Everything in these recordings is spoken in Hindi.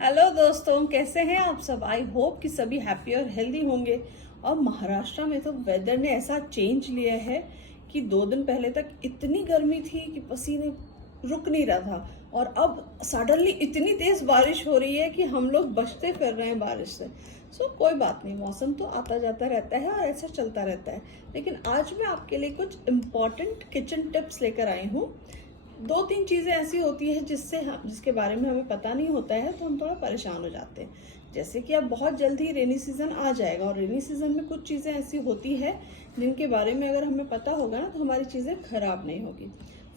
हेलो दोस्तों, कैसे हैं आप सब। आई होप कि सभी हैप्पी और हेल्दी होंगे। और महाराष्ट्र में तो वेदर ने ऐसा चेंज लिया है कि 2 दिन पहले तक इतनी गर्मी थी कि पसीने रुक नहीं रहा था, और अब सडनली इतनी तेज बारिश हो रही है कि हम लोग बचते फिर रहे हैं बारिश से। कोई बात नहीं, मौसम तो आता जाता रहता है और ऐसा चलता रहता है। लेकिन आज मैं आपके लिए कुछ इम्पॉर्टेंट किचन टिप्स लेकर आई हूँ। 2-3 चीज़ें ऐसी होती है जिसके बारे में हमें पता नहीं होता है, तो हम थोड़ा परेशान हो जाते हैं। जैसे कि अब बहुत जल्दी रेनी सीज़न आ जाएगा, और रेनी सीज़न में कुछ चीज़ें ऐसी होती है जिनके बारे में अगर हमें पता होगा ना, तो हमारी चीज़ें खराब नहीं होगी।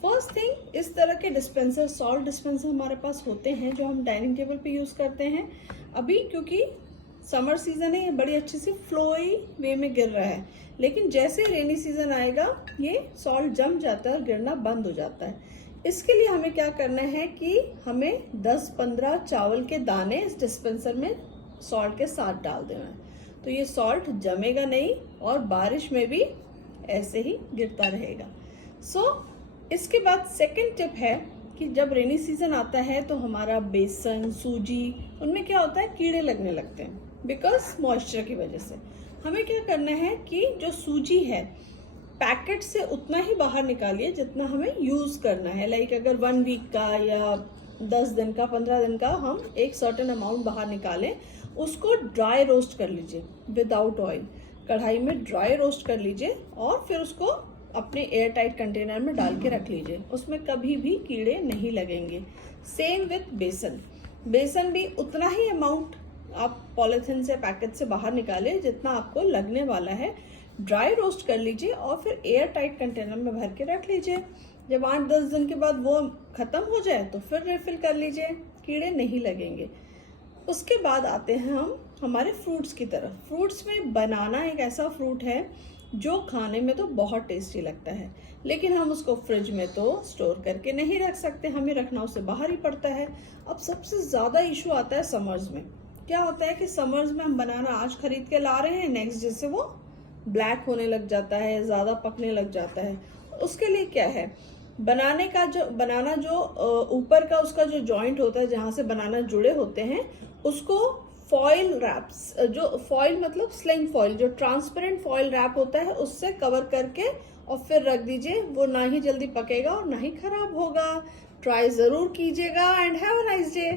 फर्स्ट थिंग, इस तरह के डिस्पेंसर, सॉल्ट डिस्पेंसर हमारे पास होते हैं जो हम डाइनिंग टेबल पे यूज़ करते हैं। अभी क्योंकि समर सीजन है, ये बड़ी अच्छी सी फ्लोई वे में गिर रहा है, लेकिन जैसे रेनी सीजन आएगा ये सॉल्ट जम जाता है और गिरना बंद हो जाता है। इसके लिए हमें क्या करना है कि हमें 10-15 चावल के दाने इस डिस्पेंसर में सॉल्ट के साथ डाल देना है, तो ये सॉल्ट जमेगा नहीं और बारिश में भी ऐसे ही गिरता रहेगा। इसके बाद सेकंड टिप है कि जब रेनी सीजन आता है तो हमारा बेसन, सूजी, उनमें क्या होता है, कीड़े लगने लगते हैं बिकॉज मॉइस्चर की वजह से। हमें क्या करना है कि जो सूजी है पैकेट से उतना ही बाहर निकालिए जितना हमें यूज करना है। लाइक अगर 1 वीक का या 10 दिन का, 15 दिन का हम एक सर्टेन अमाउंट बाहर निकालें, उसको ड्राई रोस्ट कर लीजिए विदाउट ऑयल। कढ़ाई में ड्राई रोस्ट कर लीजिए और फिर उसको अपने एयर टाइट कंटेनर में डाल के रख लीजिए, उसमें कभी भी कीड़े नहीं लगेंगे। सेम विथ बेसन, बेसन भी उतना ही अमाउंट आप पॉलिथीन से, पैकेट से बाहर निकाले जितना आपको लगने वाला है। ड्राई रोस्ट कर लीजिए और फिर एयर टाइट कंटेनर में भर के रख लीजिए। जब 8-10 दिन के बाद वो खत्म हो जाए तो फिर रिफिल कर लीजिए, कीड़े नहीं लगेंगे। उसके बाद आते हैं हम हमारे फ्रूट्स की तरफ। फ्रूट्स में बनाना एक ऐसा फ्रूट है जो खाने में तो बहुत टेस्टी लगता है, लेकिन हम उसको फ्रिज में तो स्टोर करके नहीं रख सकते, हमें रखना उसे बाहर ही पड़ता है। अब सबसे ज़्यादा इशू आता है समर्स में। क्या होता है कि समर्स में हम बनाना आज खरीद के ला रहे हैं, नेक्स्ट डे से वो ब्लैक होने लग जाता है, ज़्यादा पकने लग जाता है। उसके लिए क्या है, बनाना जो ऊपर का उसका जो जॉइंट होता है जहाँ से बनाना जुड़े होते हैं, उसको फॉइल रैप्स, जो फॉइल मतलब स्लिंग फॉइल, जो ट्रांसपेरेंट फॉइल रैप होता है, उससे कवर करके और फिर रख दीजिए। वो ना ही जल्दी पकेगा और ना ही खराब होगा। ट्राई ज़रूर कीजिएगा and have a nice day.